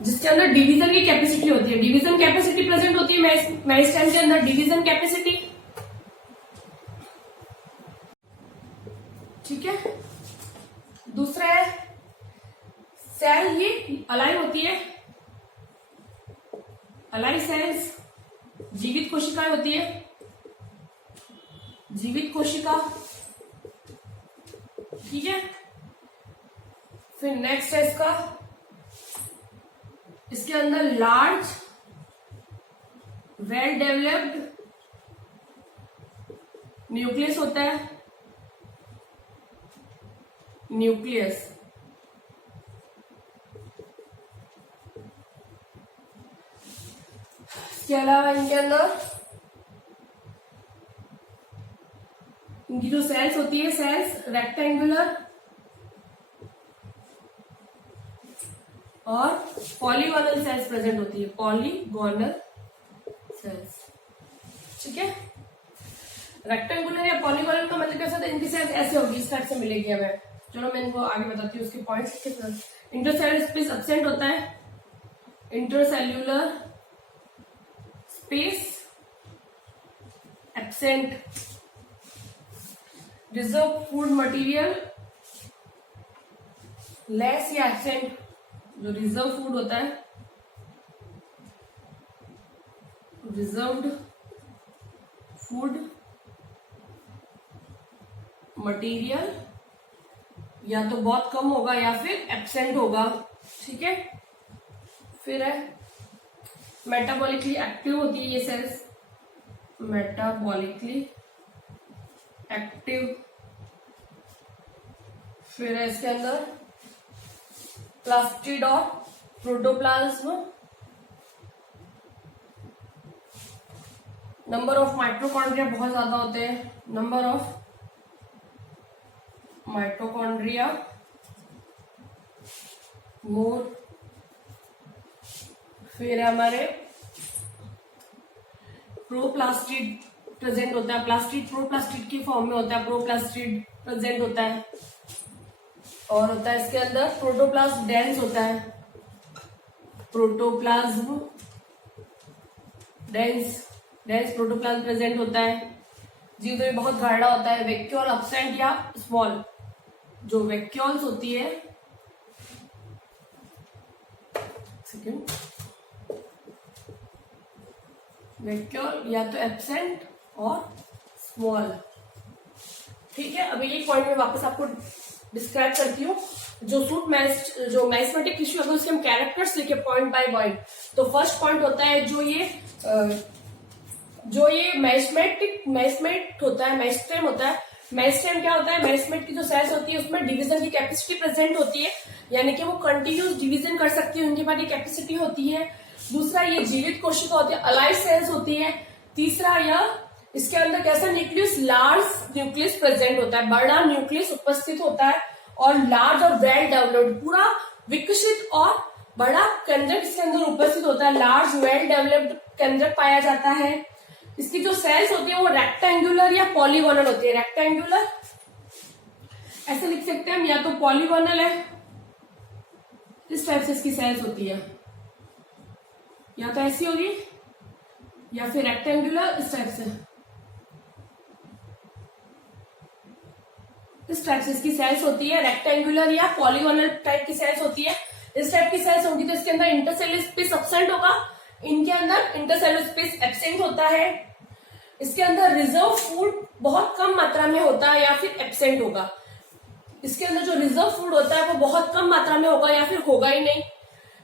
जिसके अंदर डिवीजन की कैपेसिटी होती है, डिवीजन कैपेसिटी प्रेजेंट होती है मेरिस्टेम के अंदर, डिवीजन कैपेसिटी, ठीक है। दूसरा है सेल, ये अलाइव होती है, अलाइव सेल्स, जीवित कोशिकाएं होती है, जीवित कोशिका, ठीक है। फिर नेक्स्ट है इसके अंदर लार्ज वेल डेवलप्ड न्यूक्लियस होता है, न्यूक्लियस। इसके अलावा इनके अंदर इनकी जो सेल्स होती है, सेल्स रेक्टेंगुलर और पॉलीगोनल सेल्स प्रेजेंट होती है, पॉलीगोनल सेल्स, ठीक है। रेक्टेंगुलर या पॉलीगोनल का मतलब कैसा था, इनकी सेल्स ऐसे होगी, इस टाइप से मिलेगी हमें। चलो मैं इनको आगे बताती हूँ, उसके पॉइंट्स लिखे। इंटरसेलुलर स्पेस एब्सेंट होता है, intercellular space absent, reserve food material less या एब्सेंट, जो रिजर्व फूड होता है, रिजर्व्ड फूड मटेरियल या तो बहुत कम होगा या फिर एब्सेंट होगा, ठीक है। फिर है मेटाबॉलिकली एक्टिव होती है ये सेल्स, मेटाबॉलिकली एक्टिव। फिर है इसके अंदर प्लास्टिड और प्रोटोप्लाज्म नंबर ऑफ माइटोकॉन्ड्रिया बहुत ज्यादा होते हैं, नंबर ऑफ माइटोकॉन्ड्रिया मोर। फिर हमारे प्रोप्लास्टिड प्रेजेंट होता है, प्लास्टिड प्रोप्लास्टिड की फॉर्म में होता है, प्रोप्लास्टिड प्रेजेंट होता है। और होता है इसके अंदर प्रोटोप्लाज्म डेंस होता है, protoplasm dense, dense protoplasm present होता है। जीव तो ये बहुत गाढ़ा होता है, वैक्यूल एब्सेंट या स्मॉल। जो वैक्यूल्स होती है, सेकेंड, वैक्यूल या तो एब्सेंट और स्मॉल। ठीक है, अभी एक पॉइंट में वापस आपको डिस्क्राइब करती हूँ। जो मैस्मेटिक टिश्यू, अगर उसके हम कैरेक्टर्स लिखे पॉइंट बाय पॉइंट, तो फर्स्ट पॉइंट होता है जो ये मैस्मेट होता है, मेरिस्टेम होता है। मेरिस्टेम क्या होता है? मेरिस्टेम की जो सेल्स होती है उसमें डिवीजन की कैपेसिटी प्रेजेंट होती है, यानी कि वो कंटिन्यूस डिवीजन कर सकती है, उनके पास ये कैपेसिटी होती है। दूसरा, ये जीवित कोशिका होती है, अलाइव सेल्स होती है। तीसरा, यह इसके अंदर कैसा न्यूक्लियस, लार्ज न्यूक्लियस प्रेजेंट होता है, बड़ा न्यूक्लियस उपस्थित होता है, और लार्ज और वेल डेवलप्ड, पूरा विकसित और बड़ा केंद्रक इसके अंदर उपस्थित होता है, लार्ज वेल डेवलप्ड केंद्रक पाया जाता है। इसकी जो सेल्स होती है वो रेक्टेंगुलर या पॉलीगोनल होती है। रेक्टेंगुलर ऐसे लिख सकते हैं हम, या तो पॉलीगोनल है, इस टाइप से इसकी सेल्स होती है, या तो ऐसी होगी, या फिर रेक्टेंगुलर इस टाइप से, इस टाइप से इसकी सेल्स होती है। रेक्टेंगुलर या पॉलीगोनल टाइप की सेल्स होती है। इस टाइप की सेल्स होंगी तो इसके अंदर इंटरसेलुलर स्पेस एब्सेंट होगा, इनके अंदर इंटरसेलुलर स्पेस एब्सेंट होता है। इसके अंदर रिजर्व फूड बहुत कम मात्रा में होता है या फिर एब्सेंट होगा। इसके अंदर जो रिजर्व फूड होता है वो बहुत कम मात्रा में होगा या फिर होगा ही नहीं,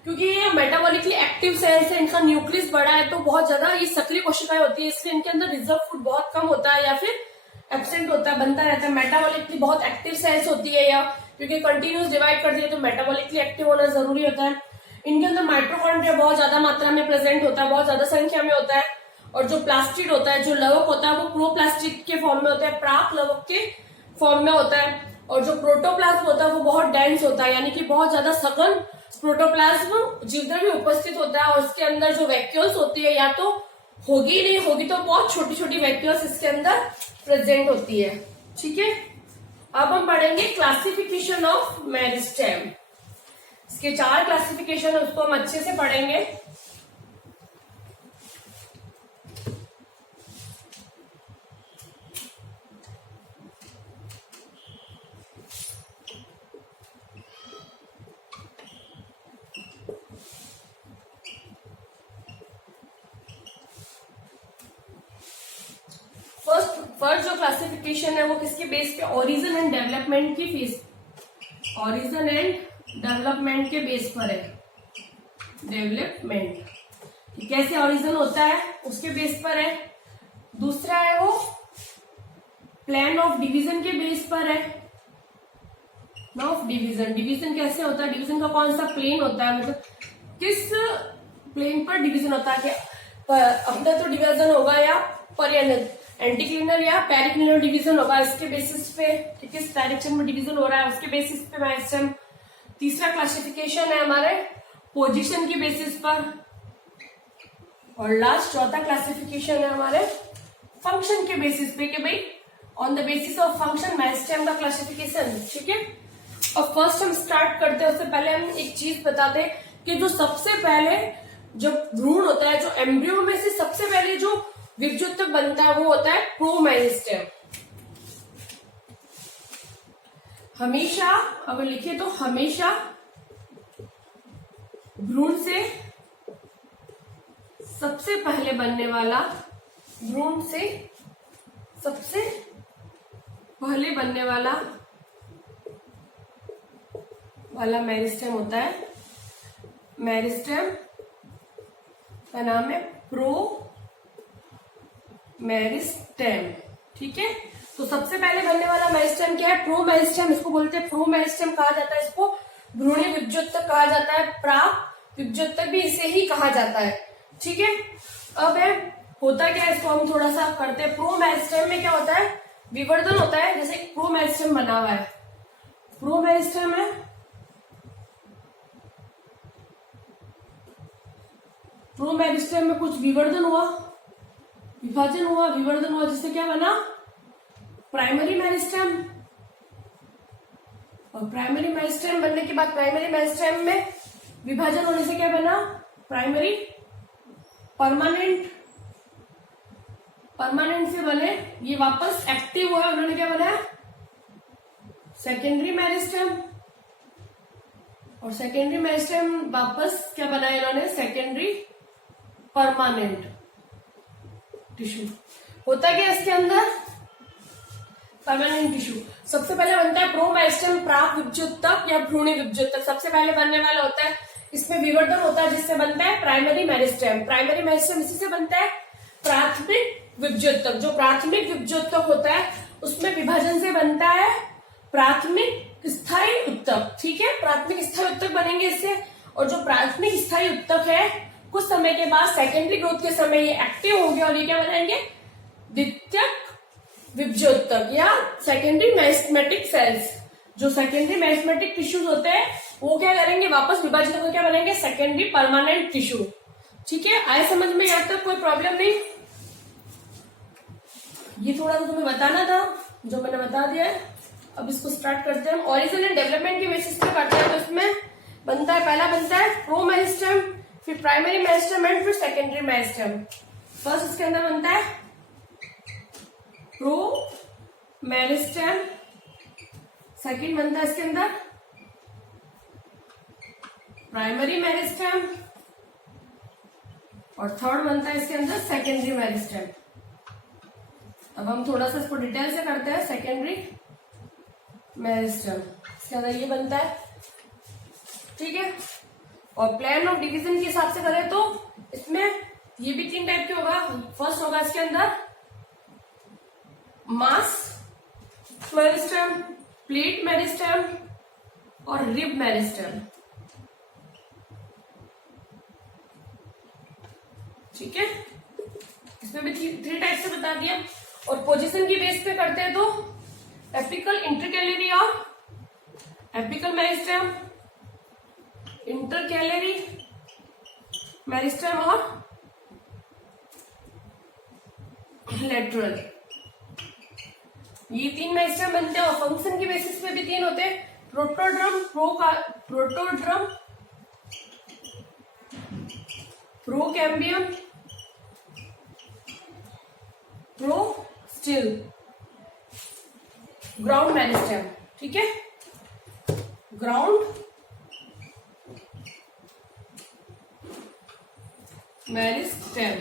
क्योंकि ये मेटाबॉलिकली एक्टिव सेल्स है, इनका न्यूक्लियस बड़ा है, तो बहुत ज्यादा ये सक्रिय कोशिकाएं होती है, इसलिए इनके अंदर रिजर्व फूड बहुत कम होता है या फिर एब्सेंट होता है, बनता रहता है। मेटाबॉलिकली बहुत एक्टिव सेल्स होती है, या क्योंकि कंटिन्यूस डिवाइड करती है तो मेटाबॉलिकली एक्टिव होना जरूरी होता है। इनके अंदर माइटोकॉन्ड्रिया बहुत ज्यादा मात्रा में प्रेजेंट होता है, बहुत ज्यादा संख्या में होता है। और जो प्लास्टिड होता है, जो लवक होता है, वो प्रोप्लास्टिड के फॉर्म में होता है, प्राक लवक के फॉर्म में होता है। और जो प्रोटोप्लाज्म होता है वो बहुत डेंस होता है, यानी कि बहुत ज्यादा सघन प्रोटोप्लाज्म जीवद्रव्य में उपस्थित होता है। और उसके अंदर जो वैक्यूल्स होती है, या तो होगी नहीं होगी तो बहुत छोटी छोटी वैक्यूल्स इसके अंदर प्रेजेंट होती है। ठीक है, अब हम पढ़ेंगे क्लासिफिकेशन ऑफ मेरिस्टेम। इसके 4 क्लासिफिकेशन है, उसको हम अच्छे से पढ़ेंगे। फर्स्ट जो क्लासिफिकेशन है वो किसके बेस पे? ओरिजिन एंड डेवलपमेंट की फेस, ओरिजिन एंड डेवलपमेंट के बेस पर है। डेवलपमेंट कैसे ओरिजिन होता है उसके बेस पर है। दूसरा है वो प्लान ऑफ डिवीजन के बेस पर है। ऑफ डिवीजन, डिवीजन कैसे होता है, डिवीजन का कौन सा प्लेन होता है, मतलब किस प्लेन पर डिवीजन होता है, अपना तो डिवीजन होगा या परियनल, एंटीक्लिनल या पेरिक्लिनल डिवीजन होगा, इसके बेसिस पे कि किस डायरेक्शन में डिवीजन हो रहा है उसके बेसिस पे मेरिस्टेम। तीसरा क्लासिफिकेशन है हमारे पोजीशन की बेसिस पर। और लास्ट चौथा क्लासिफिकेशन है हमारे फंक्शन के बेसिस पे, कि भाई on the basis of function meristem का क्लासिफिकेशन। ठीक है, और फर्स्ट हम स्टार्ट करते हैं, उससे पहले हम एक चीज बताते हैं कि जो सबसे पहले जो भ्रूण होता है, जो एम्ब्रियो में से सबसे पहले जो विभज्योतक बनता है वो होता है प्रोमेरिस्टेम। हमेशा अगर लिखे तो हमेशा भ्रूण से सबसे पहले बनने वाला, भ्रूण से सबसे पहले बनने वाला मेरिस्टेम होता है। मेरिस्टेम का नाम है प्रोमेरिस्टेम। ठीक है, तो सबसे पहले बनने वाला मेरिस्टेम क्या है? प्रोमेरिस्टेम। इसको बोलते हैं प्रोमेरिस्टेम कहा जाता है, इसको भ्रूणीय विभज्योतक कहा जाता है, प्राक विभज्योतक भी इसे ही कहा जाता है। ठीक है, अब है होता क्या है इसको हम थोड़ा सा करते हैं। प्रो मेरिस्टेम में क्या होता है, विवर्धन होता है। जैसे एक प्रो मेरिस्टेम बना हुआ है, प्रो मेरिस्टेम है, प्रो मेरिस्टेम में कुछ विवर्धन हुआ, विभाजन हुआ, विवर्धन हुआ, जिससे क्या बना, प्राइमरी मेरिस्टेम। और प्राइमरी मेरिस्टेम बनने के बाद प्राइमरी मेरिस्टेम में विभाजन होने से क्या बना, प्राइमरी परमानेंट, परमानेंट से बने ये वापस एक्टिव हुआ, उन्होंने क्या बनाया, सेकेंडरी मेरिस्टेम। और सेकेंडरी मेरिस्टेम वापस क्या बनाया इन्होंने, सेकेंडरी परमानेंट टिश्यू। होता क्या इसके अंदर, परमानेंट टिश्यू। सबसे पहले बनता है प्रो मेरिस्टेम, प्राक विभज्योतक या भ्रूणी विभज्योतक सबसे पहले बनने वाला होता है। इसमें विवर्धन होता है जिससे बनता है प्राइमरी मेरिस्टेम। प्राइमरी मेरिस्टेम इसी से बनता है प्राथमिक विभज्योतक। जो प्राथमिक विभज्योतक होता है उसमें विभाजन से बनता है प्राथमिक स्थायी उत्तक। ठीक है, प्राथमिक स्थायी उत्तक बनेंगे इससे। और जो प्राथमिक स्थायी उत्तक है कुछ समय के बाद सेकेंडरी ग्रोथ के समय ये एक्टिव होंगे और ये क्या बनाएंगे, द्वितीयक विभज्योतक या सेकेंडरी मेरिस्टेमेटिक सेल्स। जो सेकेंडरी मेरिस्टेमेटिक टिश्यूज होते हैं वो क्या करेंगे, वापस विभाजित होकर क्या बनाएंगे, सेकेंडरी परमानेंट टिश्यू। ठीक है, आए समझ में, यहाँ तक कोई प्रॉब्लम नहीं। ये थोड़ा सा तुम्हें बताना था जो मैंने बता दिया है। अब इसको स्टार्ट करते हैं हम। ओरिजिन एंड डेवलपमेंट की बेसिस पे करते हैं। तो इसमें बनता है, पहला बनता है प्रो मेरिस्टेम, फिर प्राइमरी मेरिस्टेम एंड फिर सेकेंडरी मेरिस्टेम। फर्स्ट इसके अंदर बनता है प्रो मेरिस्टेम, सेकेंड बनता है इसके अंदर प्राइमरी मेरिस्टेम और थर्ड बनता है इसके अंदर सेकेंडरी मेरिस्टेम। अब हम थोड़ा सा इसको डिटेल से करते हैं। सेकेंडरी मेरिस्टेम इसके अंदर ये बनता है, ठीक है। और प्लान ऑफ डिवीजन के हिसाब से करें तो इसमें ये भी 3 टाइप के होगा। फर्स्ट होगा इसके अंदर मास मेरिस्टेम, प्लेट मेरिस्टेम और रिब मेरिस्टेम। ठीक है, इसमें भी 3 टाइप से बता दिया। और पोजीशन की बेस पे करते हैं तो एपिकल, इंटरकैलरी और एपिकल मेरिस्टेम, इंटरकैलरी मेरिस्टेम और लेटरल, ये 3 मेरिस्टेम बनते हैं। और फंक्शन की बेसिस पे भी 3 होते हैं, प्रोटोड्रम, प्रोटोड्रम, प्रोकैम्बियम, प्रोस्टिल, ग्राउंड मेरिस्टेम। ठीक है, ग्राउंड मेरिस्टेम।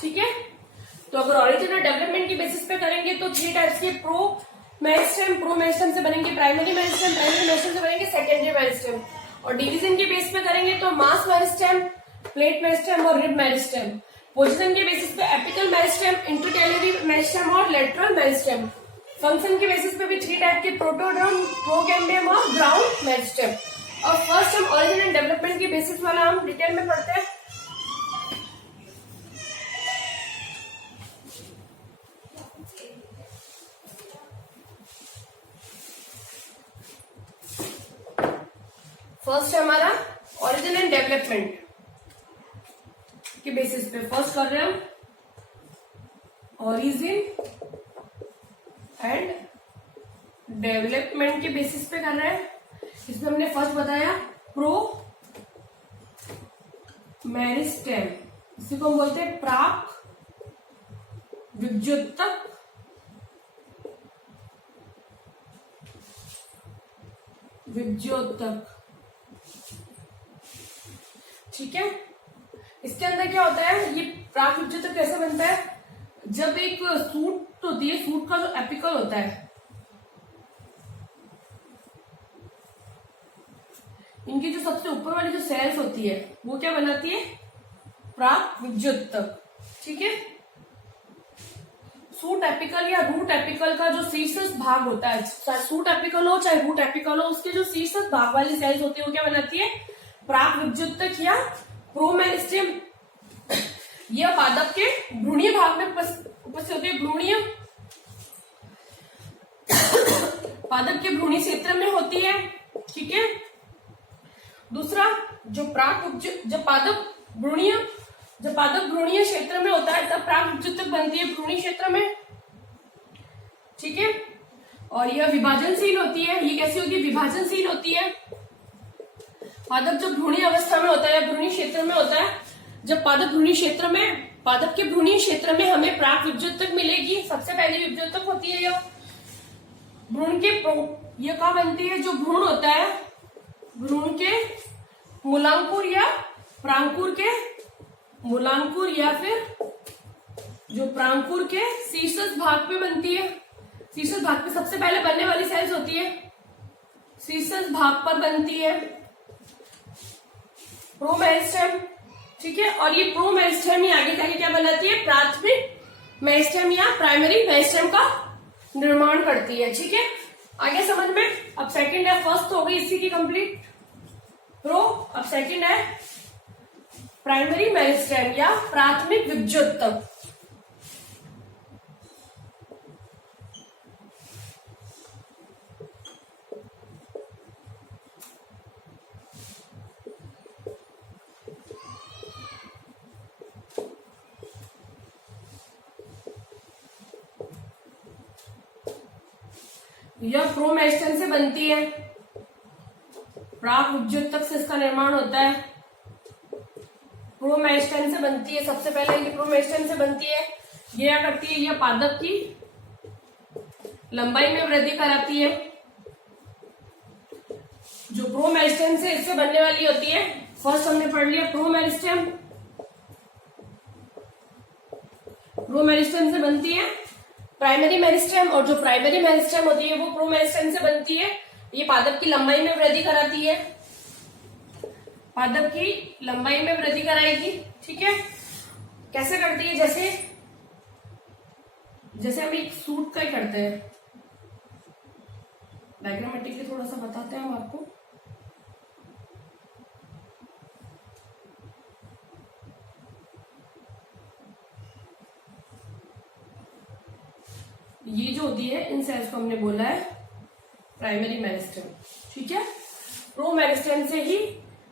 ठीक है, तो अगर ओरिजिन और डेवलपमेंट की बेसिस पे करेंगे तो 3 टाइप्स के प्रो मेरिस्टेम से बनेंगे प्राइमरी मेरिस्टेम, प्राइमरी मेरिस्टेम से बनेंगे सेकेंडरी मेरिस्टेम। और डिवीजन के बेस पे करेंगे तो मास मेरिस्टेम, प्लेट मेरिस्टेम और रिब मेरिस्टेम। पोजीशन के बेसिस पे एपिकल मेरिस्टेम, इंटरकैलरी मेरिस्टेम और लेटरल मेरिस्टेम। फंक्शन के बेसिस पे भी 3 टाइप के, प्रोटोड्रम, प्रोकैम्बियम और ग्राउंड मेरिस्टेम। और फर्स्ट हम ओरिजिन एंड डेवलपमेंट की बेसिस वाला हम डिटेल में पढ़ते हैं। फर्स्ट है हमारा ओरिजिन एंड डेवलपमेंट के बेसिस पे। फर्स्ट कर रहे हैं हम ओरिजिन एंड डेवलपमेंट के बेसिस पे कर रहे हैं। इसमें हमने फर्स्ट बताया प्रो मेरिस्टेम, इसी को हम बोलते हैं प्राक विभज्योतक विभज्योतक। ठीक है, इसके अंदर क्या होता है, ये प्राक विभज्योतक कैसे बनता है, जब एक सूट होती है, सूट का जो एपिकल होता है, इनकी जो सबसे ऊपर वाली जो सेल्स होती है वो क्या बनाती है, प्राक विभज्योतक। ठीक है, सूट एपिकल या रूट एपिकल का जो शीर्षस्थ भाग होता है, चाहे सूट एपिकल हो चाहे रूट एपिकल हो, उसके जो शीर्षस्थ भाग वाली सेल्स होती है वो क्या बनाती है, प्राक विभज्योतक या प्रोमेरिस्टेम यह पादप के भ्रूणीय भाग में उपस्थित होती है। भ्रूणीय पादप के भ्रूणी क्षेत्र में होती है, ठीक है। दूसरा, जो जब पादप भ्रूणीय क्षेत्र में होता है तब प्राक उपजुतक बनती है भ्रूणी क्षेत्र में, ठीक है। और यह विभाजनशील होती है। ये कैसी होती है? विभाजनशील होती है। पादप जब भ्रूणी अवस्था में होता है या भ्रूणी क्षेत्र में होता है, जब पादप के भ्रूणी क्षेत्र में हमें प्राक विभ्युत्तक मिलेगी। सबसे पहली विभ्युत्तक होती है यह भ्रूण के, ये कहाँ बनती है? जो भ्रूण होता है, भ्रूण के मूलांकुर या फिर जो प्रांकुर के शीर्षस्थ भाग पे बनती है। शीर्षस्थ भाग पे सबसे पहले बनने वाली सेल्स होती है, शीर्षस्थ भाग पर बनती है प्रोमेरिस्टेम, ठीक है। और ये प्रोमेरिस्टेम ही आगे जाके क्या बनाती है? प्राथमिक मेरिस्टेम या प्राइमरी मेरिस्टेम का निर्माण करती है, ठीक है। आगे समझ में। अब सेकंड है, फर्स्ट हो गई इसी की कंप्लीट प्रो, अब सेकंड है प्राइमरी मेरिस्टेम या प्राथमिक विभ्युत्तक। यह प्रोमेरिस्टेम से बनती है, प्राक विभ्युत्तक से इसका निर्माण होता है। प्रोमेरिस्टेम से बनती है, सबसे पहले ये प्रोमेरिस्टेम से बनती है। ये क्या करती है? यह पादप की लंबाई में वृद्धि कराती है। जो प्रोमेरिस्टेम से इससे बनने वाली होती है, फर्स्ट हमने पढ़ लिया प्रोमेरिस्टेम से बनती है प्राइमरी मेरिस्टेम, और जो प्राइमरी मेरिस्टेम होती है वो प्रोमेरिस्टेम से बनती है। ये पादप की लंबाई में वृद्धि कराती है, पादप की लंबाई में वृद्धि कराएगी, ठीक है। कैसे करती है? जैसे हम एक सूट का ही करते हैं, डायग्रामेटिकली थोड़ा सा बताते हैं हम आपको। ये जो होती है, इन सेल्स को हमने बोला है प्राइमरी मेरिस्टेम, ठीक है। प्रोमेरिस्टेम से ही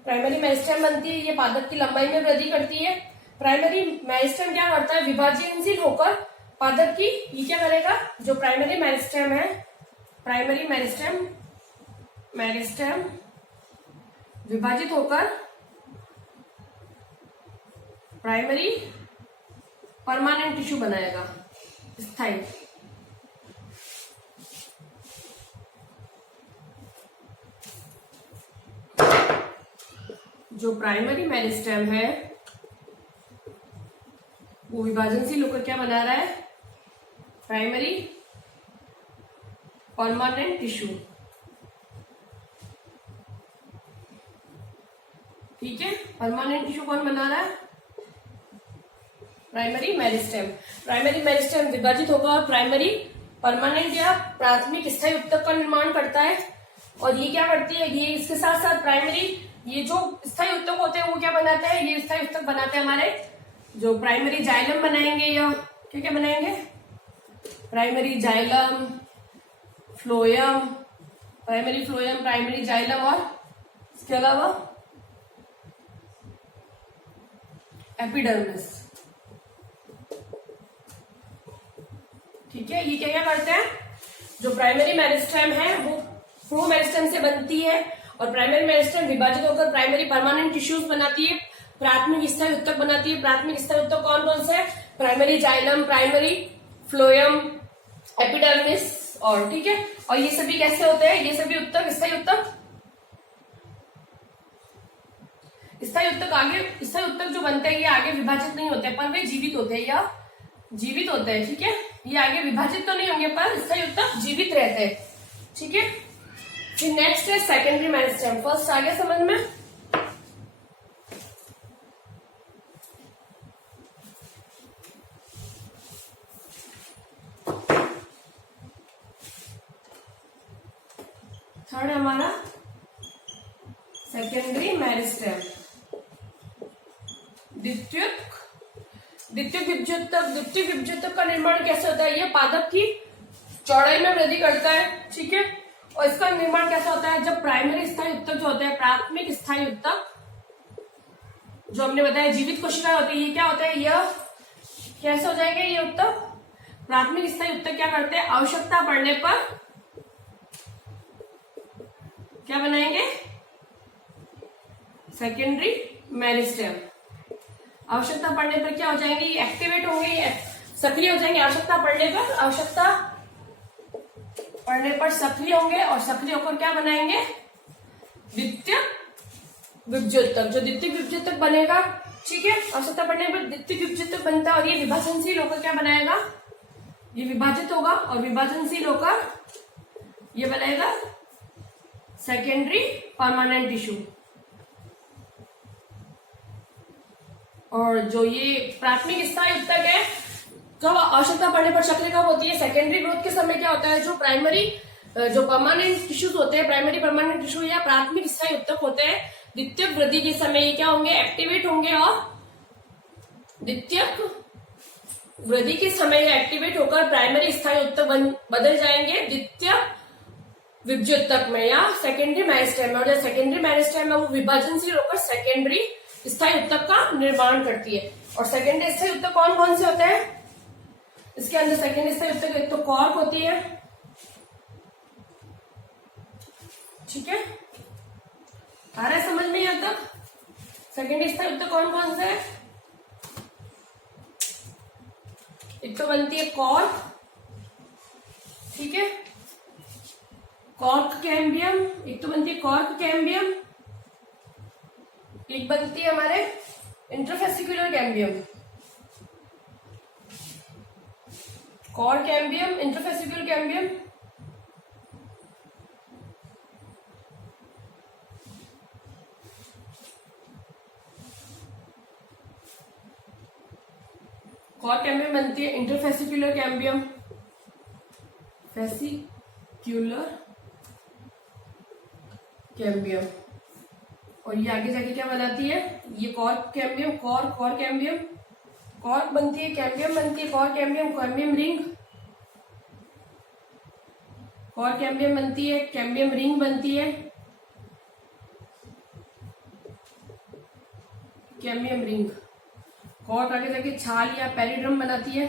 प्राइमरी मेरिस्टेम बनती है। ये पादप की लंबाई में वृद्धि करती है। प्राइमरी मेरिस्टेम क्या करता है? विभाजनशील होकर पादप की, ये क्या करेगा? जो प्राइमरी मेरिस्टेम है, प्राइमरी मेरिस्टेम विभाजित होकर प्राइमरी परमानेंट टिश्यू बनाएगा, स्थायी। जो प्राइमरी मेरिस्टेम है वो विभाजनशील होकर क्या बना रहा है? प्राइमरी परमानेंट टिश्यू, ठीक है। परमानेंट टिश्यू कौन बना रहा है? Primary meristem. प्राइमरी मेरिस्टेम विभाजित होकर प्राइमरी परमानेंट या प्राथमिक स्थायी उत्तक का निर्माण करता है। और ये क्या करती है? ये इसके साथ साथ प्राइमरी, ये जो स्थायी उत्तक होते हैं वो क्या बनाते हैं? ये स्थायी उत्तक बनाते हैं हमारे जो प्राइमरी जाइलम बनाएंगे, या क्या क्या बनाएंगे? Primary xylem, phloem, primary xylem, और इसके अलावा एपिडर्मिस, ठीक है। ये क्या क्या करते हैं? जो प्राइमरी मेरिस्टेम है वो प्रोमेरिस्टेम से बनती है, और प्राइमरी मेरिस्टेम विभाजित होकर प्राइमरी परमानेंट टिश्यूज बनाती है, प्राथमिक स्थायी उत्तक बनाती है। प्राथमिक स्थायी उत्तक कौन कौन से? Primary xylem, primary phloem, epidermis, और ठीक है। और ये सभी कैसे होते हैं? ये सभी उत्तक, स्थायी उत्तक जो बनते हैं ये आगे विभाजित नहीं होते, पर वे जीवित होते हैं, या जीवित होते हैं, ठीक है। ये आगे विभाजित तो नहीं होंगे पर स्थायी उत्तक जीवित रहते हैं, ठीक है। फिर नेक्स्ट है सेकेंडरी मेरिस्टेम। फर्स्ट आ गया समझ में? थर्ड हमारा सेकेंडरी मेरिस्टेम, द्वितीयक द्वितीयक विभज्योतक का निर्माण कैसे होता है? ये पादप की चौड़ाई में वृद्धि करता है, ठीक है। और इसका निर्माण कैसा होता है? जब प्राइमरी स्थायी उत्तक जो होता है, प्राथमिक स्थायी उत्तक जो हमने बताया जीवित कोशिकाएं होती है, ये क्या होता है? यह कैसे हो जाएंगे ये उत्तक? प्राथमिक स्थायी उत्तक क्या करते हैं? आवश्यकता पड़ने पर क्या बनाएंगे? Secondary meristem. आवश्यकता पड़ने पर क्या हो जाएंगे? ये एक्टिवेट होंगे, ये सक्रिय हो जाएंगे। आवश्यकता पड़ने पर सक्रिय होंगे और सक्रिय होकर क्या बनाएंगे? द्वितीयक विभज्योतक। जो द्वितीयक विभज्योतक बनेगा, ठीक है, आवश्यकता पड़ने पर द्वितीयक विभज्योतक बनता है और ये विभाजनशील होकर क्या बनाएगा? ये विभाजित होगा और विभाजनशील होकर ये बनाएगा सेकेंडरी परमानेंट टिश्यू। और जो ये प्राथमिक स्थायी उत्तक है, कब आवश्यकता पड़ने पर सक्रिय कब होती है? सेकेंडरी ग्रोथ के समय क्या होता है? जो प्राइमरी जो परमानेंट टिश्यूज होते हैं, प्राइमरी परमानेंट टिश्यू या प्राथमिक स्थायी उत्तक होते हैं, द्वितीयक वृद्धि के समय ये क्या होंगे? एक्टिवेट होंगे और द्वितीयक वृद्धि के समय एक्टिवेट होकर प्राइमरी स्थायी उत्तक बदल जाएंगे द्वितीयक विभज्योतक में या सेकेंडरी मेरिस्टेम में। और जो सेकेंडरी मेरिस्टेम है वो विभाजनशील होकर सेकेंडरी स्थायी उत्तक का निर्माण करती है। और सेकेंडरी स्थायी उत्तक कौन कौन से होते हैं? इसके अंदर सेकेंडरी स्थायी उत्तक एक तो कॉर्क होती है, ठीक है, आ रहा है समझ में यहां तक? सेकेंडरी स्थायी उत्तक कौन कौन से है? एक तो बनती है कॉर्क, ठीक है, कॉर्क कैम्बियम, एक तो बनती है कॉर्क कैम्बियम, एक बनती है हमारे interfascicular cambium. Cork cambium, interfascicular cambium, cork cambium बनती है इंटरफेसिकुलर कैम्बियम, फेसिक्यूलर कैम्बियम। और ये आगे जाके क्या बनाती है? ये cork cambium, cork cambium, cork बनती है, कैम्बियम बनती है, cork cambium, cambium ring, cork cambium बनती है, कैम्बियम रिंग बनती है, कैम्बियम रिंग। कॉर्क आगे जाके छाल या पेरिड्रम बनाती है।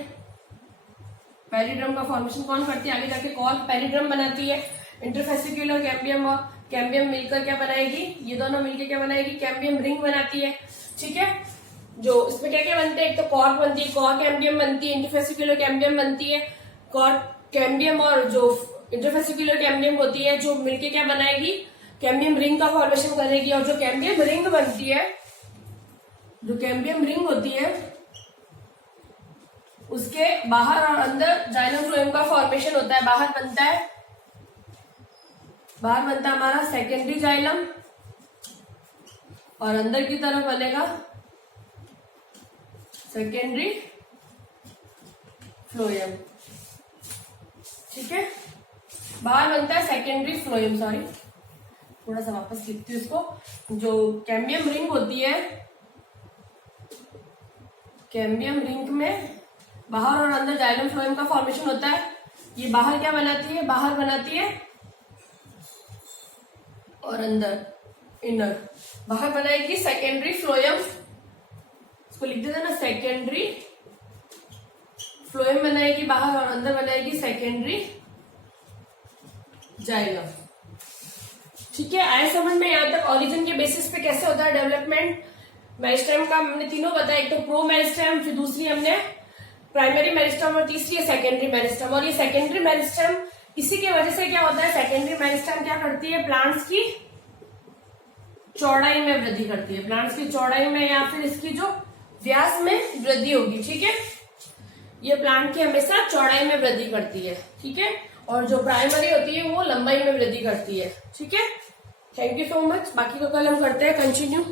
पेरिड्रम का फॉर्मेशन कौन करती है? आगे जाके कॉर्क पेरिड्रम बनाती है। इंटरफेसिकुलर कैम्बियम और कैम्बियम मिलकर क्या बनाएगी? ये दोनों मिलकर क्या बनाएगी? कैम्बियम रिंग बनाती है, ठीक है। जो इसमें क्या क्या बनते हैं? एक तो कॉर्क बनती है, कॉर्क कैम्बियम बनती है, इंटरफेसिकुलर कैम्बियम बनती है। कॉर्क कैम्बियम और जो इंटरफेसिकुलर कैम्बियम होती है जो मिलकर क्या बनाएगी? कैम्बियम रिंग का फॉर्मेशन करेगी। और जो कैम्बियम रिंग बनती है, जो कैम्बियम रिंग होती है, उसके बाहर और अंदर जाइलम फ्लोएम का फॉर्मेशन होता है। बाहर बनता है हमारा सेकेंडरी जाइलम और अंदर की तरफ बनेगा सेकेंडरी फ्लोएम, ठीक है। बाहर बनता है सेकेंडरी फ्लोएम, सॉरी थोड़ा सा वापस लिखती हूँ इसको। जो कैम्बियम रिंग होती है, कैम्बियम रिंग में बाहर और अंदर जाइलम फ्लोएम का फॉर्मेशन होता है। ये बाहर क्या बनाती है? बाहर बनाती है और अंदर इनर। बाहर बनाएगी सेकेंडरी फ्लोएम, इसको लिख देते ना, सेकेंडरी फ्लोएम बनाएगी बाहर और अंदर बनाएगी सेकेंडरी जाइलम, ठीक है। आए समझ में यहां तक? ओरिजिन के बेसिस पे कैसे होता है डेवलपमेंट मेरिस्टेम का? हमने तीनों बताया, एक तो प्रो मेरिस्टेम, फिर दूसरी हमने प्राइमरी मेरिस्टेम और तीसरी है सेकेंडरी मेरिस्टेम। और ये सेकेंडरी मेरिस्टेम इसी की वजह से क्या होता है? सेकेंडरी मेरिस्टेम क्या करती है? प्लांट्स की चौड़ाई में वृद्धि करती है। प्लांट्स की चौड़ाई में या फिर इसकी जो व्यास में वृद्धि होगी, ठीक है। ये प्लांट की हमेशा चौड़ाई में वृद्धि करती है, ठीक है। और जो प्राइमरी होती है वो लंबाई में वृद्धि करती है, ठीक है। Thank you so much. बाकी का कल हम करते हैं कंटिन्यू।